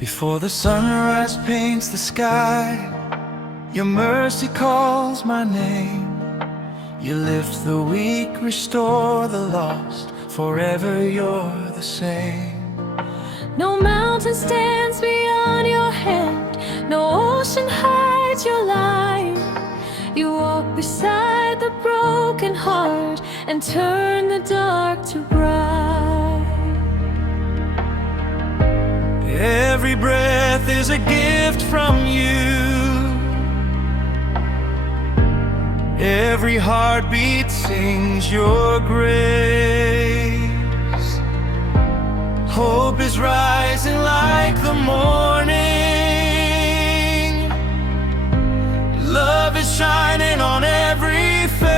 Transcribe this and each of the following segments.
Before the sunrise paints the sky, your mercy calls my name. You lift the weak, restore the lost, forever you're the same. No mountain stands beyond your hand, no ocean hides your light. You walk beside the broken heart and turn the dark to bright. Every breath is a gift from you. Every heartbeat sings your grace. Hope is rising like the morning. Love is shining on every face.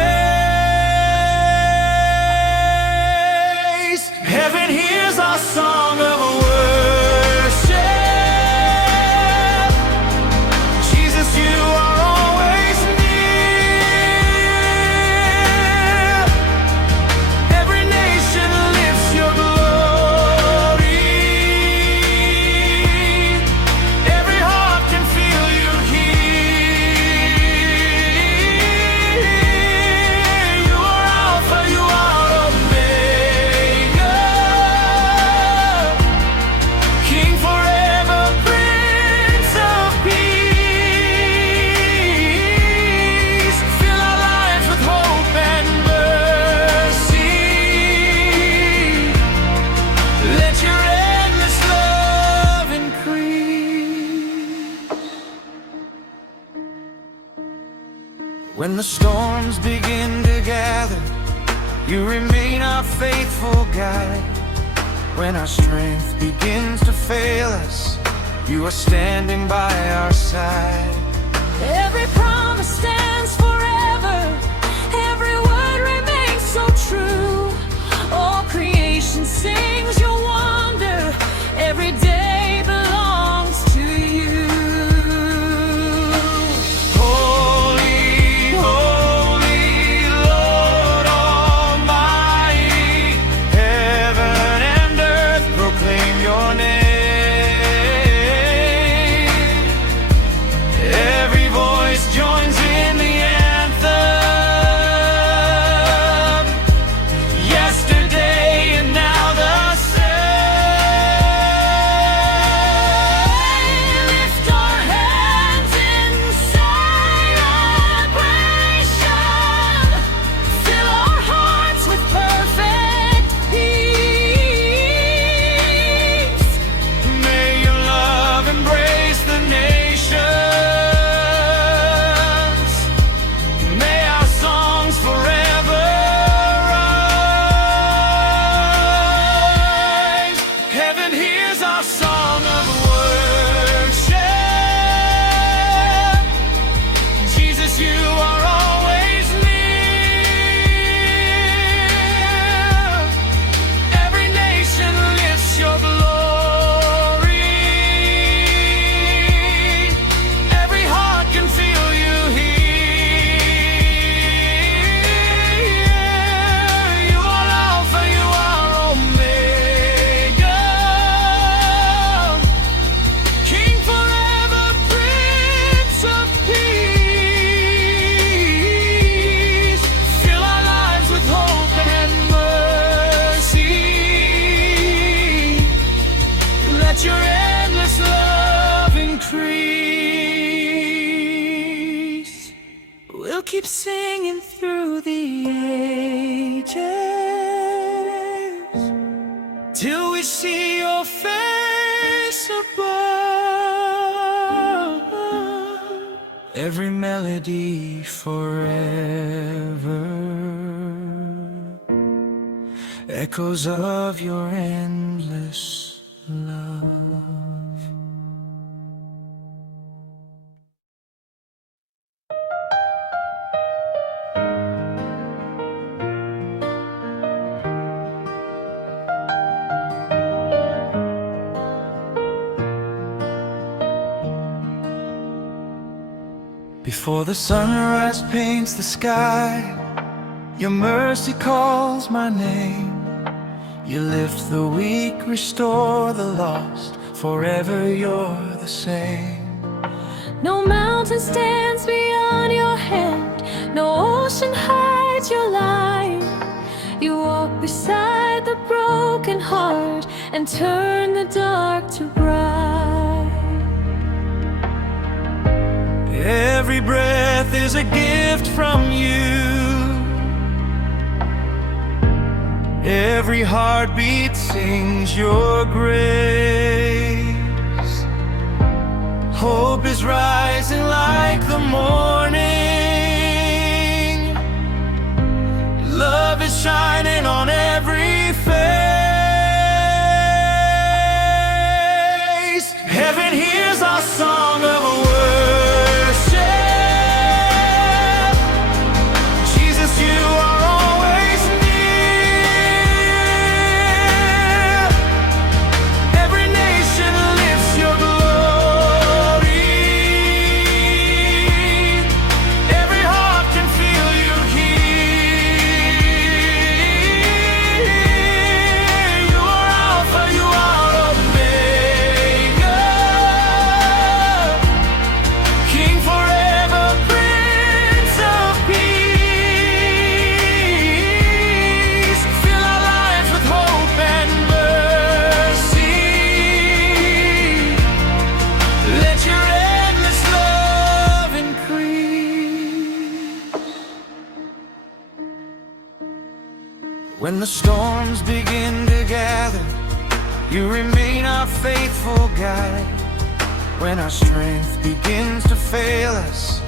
Heaven hears our song of worship. Jesus, you are always near. Every nation lifts your glory. Every heart can feel you here. You are Alpha, you are Omega, King forever, Prince of Peace. Fill our lives with hope and mercy. Let your endless love increase. When the storms begin to gather, you remain our faithful guide. When our strength begins to fail us, you are standing by our side. Every promise stands forever, every word remains so true. All creation sings your wonder, every day belongs to you. Holy, holy, Lord Almighty, heaven and earth proclaim your name. Every voice joins in the anthem, yesterday and now the same. Lift our hands in celebration, fill our hearts with perfect peace. May your love embrace the nations. May our songs forever rise. Heaven hears our song of worship. Jesus, you are always near. Every nation lifts your glory. Every heart can feel you here. You are Alpha, you are Omega, King forever, Prince of Peace. Fill our lives with hope and mercy. Let your endless love increase. We'll keep singing through the ages till we see your face above. Every melody forever, echoes of your endless love. Before the sunrise paints the sky, your mercy calls my name. You lift the weak, restore the lost, forever you're the same. No mountain stands beyond your hand, no ocean hides your light. You walk beside the broken heart and turn the dark to bright. Every breath is a gift from you. Every heartbeat sings your grace. Hope is rising like the morning. Love is shining on every face. Heaven hears our song of worship. Jesus, you are always near. Every nation lifts your glory. Every heart can feel you here. You are Alpha, you are Omega. King forever, Prince of Peace. Fill our lives with hope and mercy. Let your endless love increase. When the storms begin to gather, you remain our faithful guide. When our strength begins to fail us,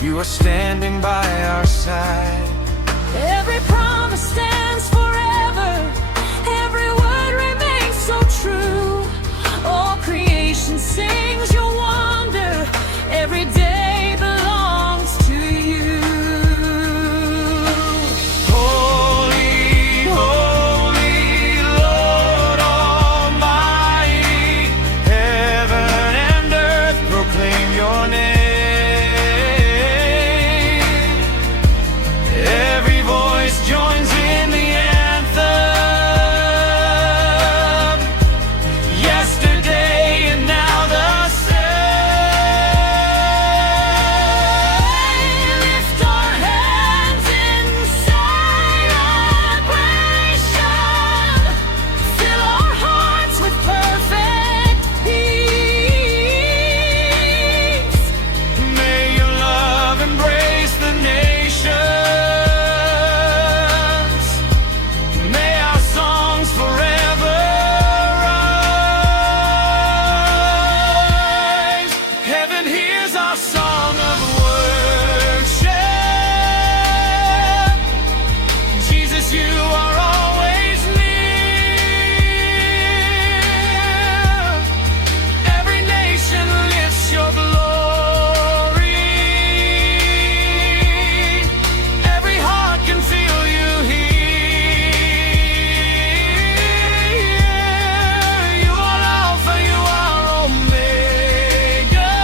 you are standing by our side. Every promise stands forever, every word remains so true. All creation sings your wonder, every day belongs to you. Holy, holy, Lord Almighty, heaven and earth proclaim your name. Every voice joins in the anthem. Yesterday and now the same. Lift our hands in celebration. Fill our hearts with perfect peace. May your love embrace the nations. May our songs forever rise. Heaven hears our song of worship. Jesus, you are always near. Every nation lifts your glory. Every heart can feel you here. You are Alpha, you are Omega.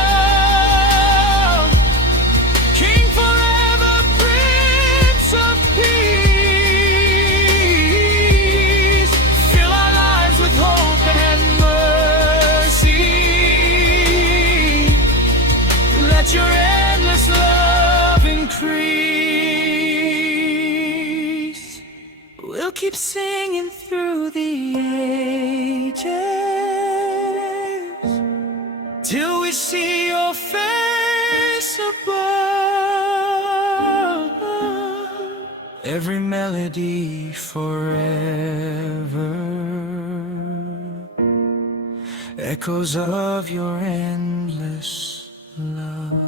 King forever, Prince of Peace. Fill our lives with hope and mercy. Let your endless love increase. We'll keep singing through the ages till we see your face above. Every melody forever, echoes of your endless love.